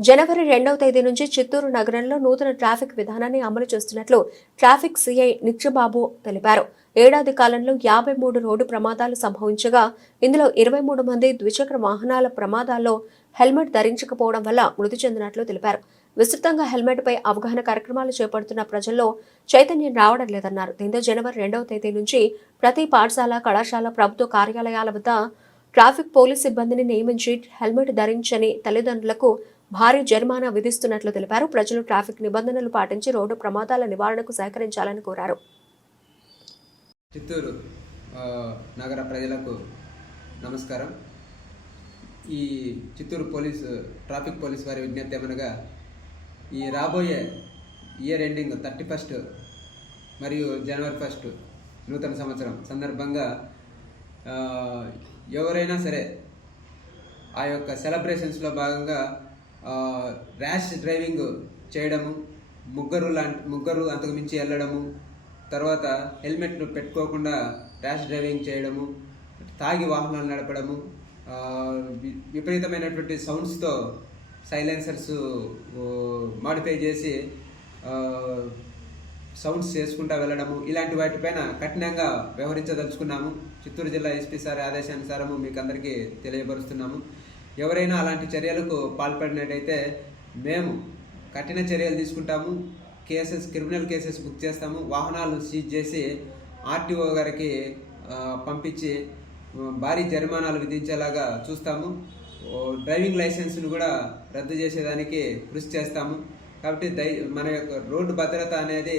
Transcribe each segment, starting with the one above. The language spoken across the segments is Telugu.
జనవరి రెండవ తేదీ నుంచి చిత్తూరు నగరంలో నూతన ట్రాఫిక్ విధానాన్ని అమలు చేస్తున్నట్లు ట్రాఫిక్ సీఐ నిత్యబాబు తెలిపారు. ఏడాది కాలంలో యాభై మూడు రోడ్డు ప్రమాదాలు సంభవించగా ఇందులో ఇరవై మూడు మంది ద్విచక్ర వాహనాల ప్రమాదాల్లో హెల్మెట్ ధరించకపోవడం వల్ల మృతి చెందినట్లు తెలిపారు. విస్తృతంగా హెల్మెట్పై అవగాహన కార్యక్రమాలు చేపడుతున్న ప్రజల్లో చైతన్యం రావడం లేదన్నారు. దీంతో జనవరి రెండవ తేదీ నుంచి ప్రతి పాఠశాల కళాశాల ప్రభుత్వ కార్యాలయాల వద్ద ట్రాఫిక్ పోలీస్ సిబ్బందిని నియమించి హెల్మెట్ ధరించని తల్లిదండ్రులకు భారీ జరిమానా విధిస్తున్నట్లు తెలిపారు. ప్రజలు ట్రాఫిక్ నిబంధనలు పాటించి రోడ్డు ప్రమాదాల నివారణకు సహకరించాలని కోరారు. చిత్తూరు నగర ప్రజలకు నమస్కారం. ఈ చిత్తూరు పోలీసు ట్రాఫిక్ పోలీస్ వారి విజ్ఞప్తి ఏమనగా ఈ రాబోయే ఇయర్ ఎండింగ్ థర్టీ ఫస్ట్ మరియు జనవరి ఫస్ట్ నూతన సంవత్సరం సందర్భంగా ఎవరైనా సరే ఆ యొక్క సెలబ్రేషన్స్లో భాగంగా ర్యాష్ డ్రైవింగ్ చేయడము ముగ్గురు లాంటి ముగ్గురు అంతకు మించి వెళ్ళడము తర్వాత హెల్మెట్ను పెట్టుకోకుండా ర్యాష్ డ్రైవింగ్ చేయడము తాగి వాహనాలు నడపడము విపరీతమైనటువంటి సౌండ్స్తో సైలెన్సర్స్ మాడిఫై చేసి సౌండ్స్ చేసుకుంటా వెళ్ళడము ఇలాంటి వాటిపైన కఠినంగా వ్యవహరించదలుచుకున్నాము. చిత్తూరు జిల్లా ఎస్పీ సార్ ఆదేశానుసారము మీకు అందరికీ తెలియపరుస్తున్నాము. ఎవరైనా అలాంటి చర్యలకు పాల్పడినట్టయితే మేము కఠిన చర్యలు తీసుకుంటాము. కేసెస్ క్రిమినల్ కేసెస్ బుక్ చేస్తాము. వాహనాలు సీజ్ చేసి ఆర్టీఓ గారికి పంపించి భారీ జరిమానాలు విధించేలాగా చూస్తాము. డ్రైవింగ్ లైసెన్స్ను కూడా రద్దు చేసేదానికి కృషి చేస్తాము. కాబట్టి దై మన యొక్క రోడ్డు భద్రత అనేది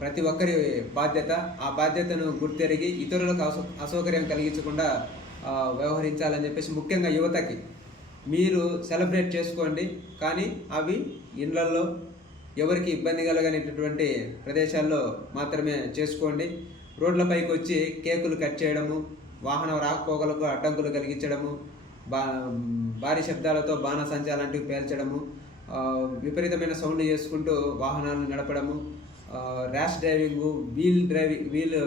ప్రతి ఒక్కరి బాధ్యత. ఆ బాధ్యతను గుర్తెరిగి ఇతరులకు అసౌ అసౌకర్యం కలిగించకుండా వ్యవహరించాలని చెప్పేసి ముఖ్యంగా యువతకి. మీరు సెలబ్రేట్ చేసుకోండి. కానీ అవి ఇండ్లలో ఎవరికి ఇబ్బంది కలగనేటటువంటి ప్రదేశాల్లో మాత్రమే చేసుకోండి. రోడ్లపైకి వచ్చి కేకులు కట్ చేయడము వాహనం రాకపోకలకు అడ్డంకులు కలిగించడము బా భారీ శబ్దాలతో బాణసంచా లాంటివి పేల్చడము విపరీతమైన సౌండ్ చేసుకుంటూ వాహనాలను నడపడము. Rash driving wheel driving wheel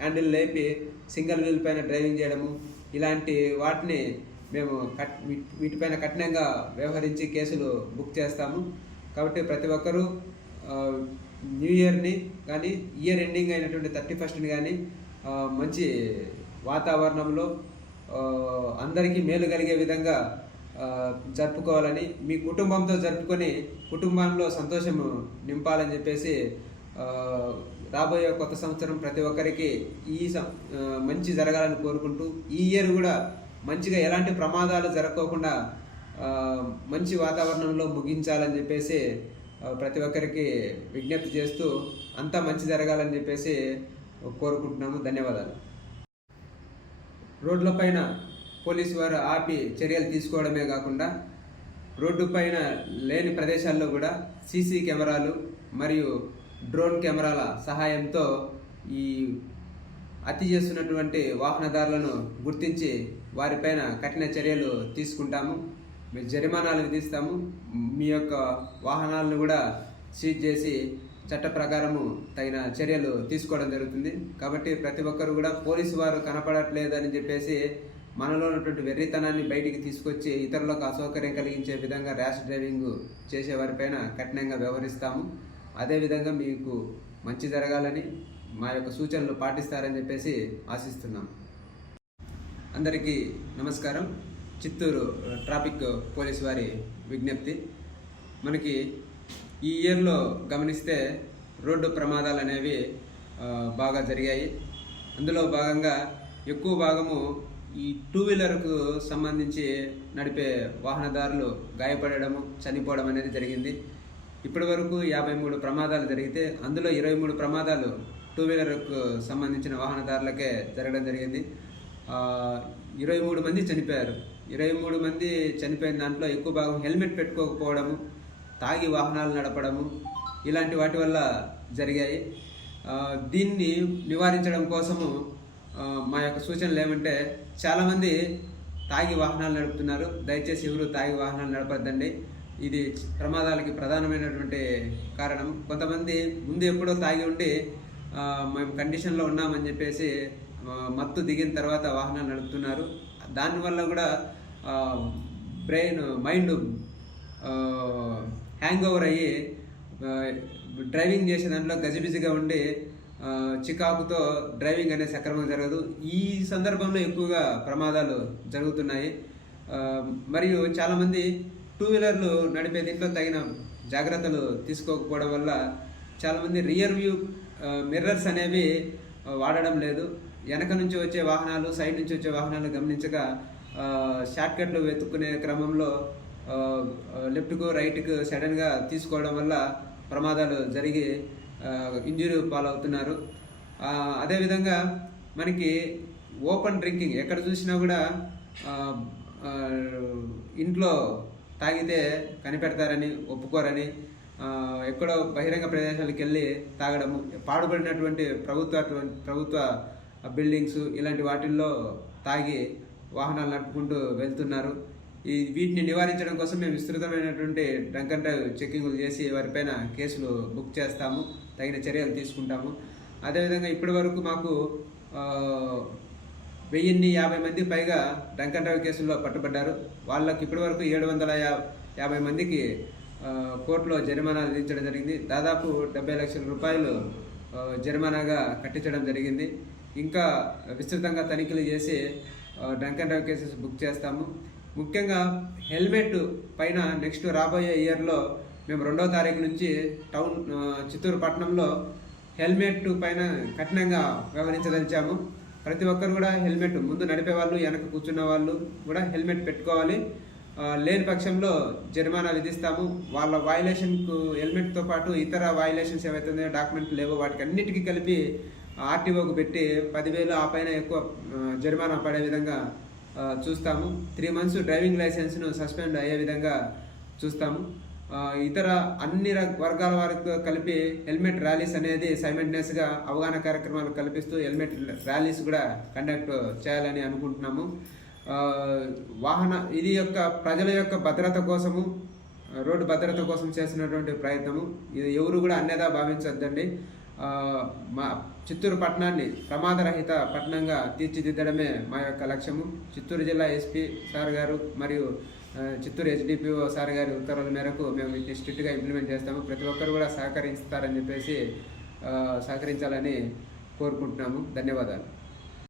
handle లేపి సింగిల్ వీల్ పైన డ్రైవింగ్ చేయడము. ఇలాంటి వాటిని మేము కట్ వీటిపైన కఠినంగా వ్యవహరించి కేసులు బుక్ చేస్తాము. కాబట్టి ప్రతి ఒక్కరూ న్యూ ఇయర్ని కానీ ఇయర్ ఎండింగ్ అయినటువంటి థర్టీ ఫస్ట్ని కానీ మంచి వాతావరణంలో అందరికీ మేలు కలిగే విధంగా జరుపుకోవాలని మీ కుటుంబంతో జరుపుకొని కుటుంబంలో సంతోషం నింపాలని చెప్పేసి రాబోయే కొత్త సంవత్సరం ప్రతి ఒక్కరికి ఈ సం- మంచి జరగాలని కోరుకుంటూ ఈ ఇయర్ కూడా మంచిగా ఎలాంటి ప్రమాదాలు జరగకోకుండా మంచి వాతావరణంలో ముగించాలని చెప్పేసి ప్రతి ఒక్కరికి విజ్ఞప్తి చేస్తూ అంతా మంచి జరగాలని చెప్పేసి కోరుకుంటున్నాము. ధన్యవాదాలు. రోడ్లపైన పోలీసు వారు ఆపి చర్యలు తీసుకోవడమే కాకుండా రోడ్డు పైన లేని ప్రదేశాల్లో కూడా సీసీ కెమెరాలు మరియు డ్రోన్ కెమెరాల సహాయంతో ఈ అతి చేస్తున్నటువంటి వాహనదారులను గుర్తించి వారిపైన కఠిన చర్యలు తీసుకుంటాము. మేము జరిమానాలు విధిస్తాము. మీ యొక్క వాహనాలను కూడా సీజ్ చేసి చట్ట ప్రకారము తగిన చర్యలు తీసుకోవడం జరుగుతుంది. కాబట్టి ప్రతి ఒక్కరు కూడా పోలీసు వారు కనపడట్లేదని చెప్పేసి మనలో ఉన్నటువంటి వెర్రితనాన్ని బయటికి తీసుకొచ్చి ఇతరులకు అసౌకర్యం కలిగించే విధంగా ర్యాష్ డ్రైవింగ్ చేసే వారిపైన కఠినంగా వ్యవహరిస్తాము. అదేవిధంగా మీకు మంచి జరగాలని మా యొక్క సూచనలు పాటిస్తారని చెప్పేసి ఆశిస్తున్నాం. అందరికీ నమస్కారం. చిత్తూరు ట్రాఫిక్ పోలీస్ వారి విజ్ఞప్తి. మనకి ఈ ఇయర్లో గమనిస్తే రోడ్డు ప్రమాదాలు అనేవి బాగా జరిగాయి. అందులో భాగంగా ఎక్కువ భాగము ఈ టూ వీలర్కు సంబంధించి నడిపే వాహనదారులు గాయపడము చనిపోవడం అనేది జరిగింది. ఇప్పటి వరకు యాభై మూడు ప్రమాదాలు జరిగితే అందులో ఇరవై మూడు ప్రమాదాలు టూ వీలర్కు సంబంధించిన వాహనదారులకే జరగడం జరిగింది. ఇరవై మూడు మంది చనిపోయారు. ఇరవై మూడు మంది చనిపోయిన దాంట్లో ఎక్కువ భాగం హెల్మెట్ పెట్టుకోకపోవడము తాగి వాహనాలు నడపడము ఇలాంటి వాటి వల్ల జరిగాయి. దీన్ని నివారించడం కోసము మా యొక్క సూచనలు ఏమంటే చాలామంది తాగి వాహనాలు నడుపుతున్నారు. దయచేసి ఎవరు తాగి వాహనాలు నడపద్దండి. ఇది ప్రమాదాలకి ప్రధానమైనటువంటి కారణం. కొంతమంది ముందు ఎప్పుడో తాగి ఉండి మేము కండిషన్లో ఉన్నామని చెప్పేసి మత్తు దిగిన తర్వాత వాహనాలు నడుపుతున్నారు. దానివల్ల కూడా బ్రెయిన్ మైండ్ హ్యాంగ్ ఓవర్ అయ్యి డ్రైవింగ్ చేసే దాంట్లో గజిబిజిగా ఉండి చికాకుతో డ్రైవింగ్ అనేది సక్రమంగా జరగదు. ఈ సందర్భంలో ఎక్కువగా ప్రమాదాలు జరుగుతున్నాయి. మరియు చాలామంది టూ వీలర్లు నడిపే దీంట్లో తగిన జాగ్రత్తలు తీసుకోకపోవడం వల్ల చాలామంది రియర్ వ్యూ మిర్రర్స్ అనేవి వాడడం లేదు. వెనక నుంచి వచ్చే వాహనాలు సైడ్ నుంచి వచ్చే వాహనాలు గమనించక షార్ట్కట్లు వెతుక్కునే క్రమంలో లెఫ్ట్కు రైట్కు సడన్గా తీసుకోవడం వల్ల ప్రమాదాలు జరిగి ఇంజురీ పాలవుతున్నారు. అదేవిధంగా మనకి ఓపెన్ డ్రింకింగ్ ఎక్కడ చూసినా కూడా ఇంట్లో తాగితే కనిపెడతారని ఒప్పుకోరని ఎక్కడో బహిరంగ ప్రదేశాలకు వెళ్ళి తాగడము పాడుబడినటువంటి ప్రభుత్వ ప్రభుత్వ బిల్డింగ్స్ ఇలాంటి వాటిల్లో తాగి వాహనాలు నడుపుకుంటూ వెళ్తున్నారు. ఈ వీటిని నివారించడం కోసం మేము విస్తృతమైనటువంటి డ్రంక్ అండ్ డ్రైవ్ చెక్కింగ్లు చేసి వారిపైన కేసులు బుక్ చేస్తాము తగిన చర్యలు తీసుకుంటాము. అదేవిధంగా ఇప్పటి వరకు మాకు వెయ్యిన్ని యాభై మంది పైగా డ్రంక్ అండ్ డ్రైవ్ కేసుల్లో పట్టుబడ్డారు. వాళ్ళకి ఇప్పటి వరకు ఏడు వందల యా- యాభై మందికి కోర్టులో జరిమానా విధించడం జరిగింది. దాదాపు డెబ్బై లక్షల రూపాయలు జరిమానాగా కట్టించడం జరిగింది. ఇంకా విస్తృతంగా తనిఖీలు చేసి drunk and drive cases book చేస్తాము. ముఖ్యంగా హెల్మెట్ పైన నెక్స్ట్ రాబోయే ఇయర్లో మేము రెండో తారీఖు నుంచి టౌన్ చిత్తూరు పట్టణంలో హెల్మెట్ పైన కఠినంగా వ్యవహరించదలిచాము. ప్రతి ఒక్కరు కూడా హెల్మెట్ ముందు నడిపే వాళ్ళు వెనక కూర్చున్న వాళ్ళు కూడా హెల్మెట్ పెట్టుకోవాలి. లేని పక్షంలో జరిమానా విధిస్తాము. వాళ్ళ వాయులేషన్కు హెల్మెట్తో పాటు ఇతర వాయులేషన్స్ ఏవైతే ఉన్నాయో డాక్యుమెంట్లు లేవో వాటికి అన్నిటికీ కలిపి ఆర్టీఓకు పెట్టి పదివేలు ఆ పైన ఎక్కువ జరిమానా పడే విధంగా చూస్తాము. త్రీ మంత్స్ డ్రైవింగ్ లైసెన్స్ను సస్పెండ్ అయ్యే విధంగా చూస్తాము. ఇతర అన్ని వర్గాల వారితో కలిపి హెల్మెట్ ర్యాలీస్ అనేది సైమెంటనెస్గా అవగాహన కార్యక్రమాలు కల్పిస్తూ హెల్మెట్ ర్యాలీస్ కూడా కండక్ట్ చేయాలని అనుకుంటున్నాము. వాహన ఇది యొక్క ప్రజల యొక్క భద్రత కోసము రోడ్డు భద్రత కోసం చేసినటువంటి ప్రయత్నము. ఇది ఎవరు కూడా అన్యదా భావించొద్దండి. మా చిత్తూరు పట్టణాన్ని ప్రమాదరహిత పట్టణంగా తీర్చిదిద్దడమే మా యొక్క లక్ష్యము. చిత్తూరు జిల్లా ఎస్పీ సార్ గారు మరియు చిత్తూరు హెచ్డిపిఓ సార్ గారి ఉత్తర్వుల మేరకు మేము వీటిని స్ట్రిక్ట్గా ఇంప్లిమెంట్ చేస్తాము. ప్రతి ఒక్కరు కూడా సహకరిస్తారని చెప్పేసి సహకరించాలని కోరుకుంటున్నాము. ధన్యవాదాలు.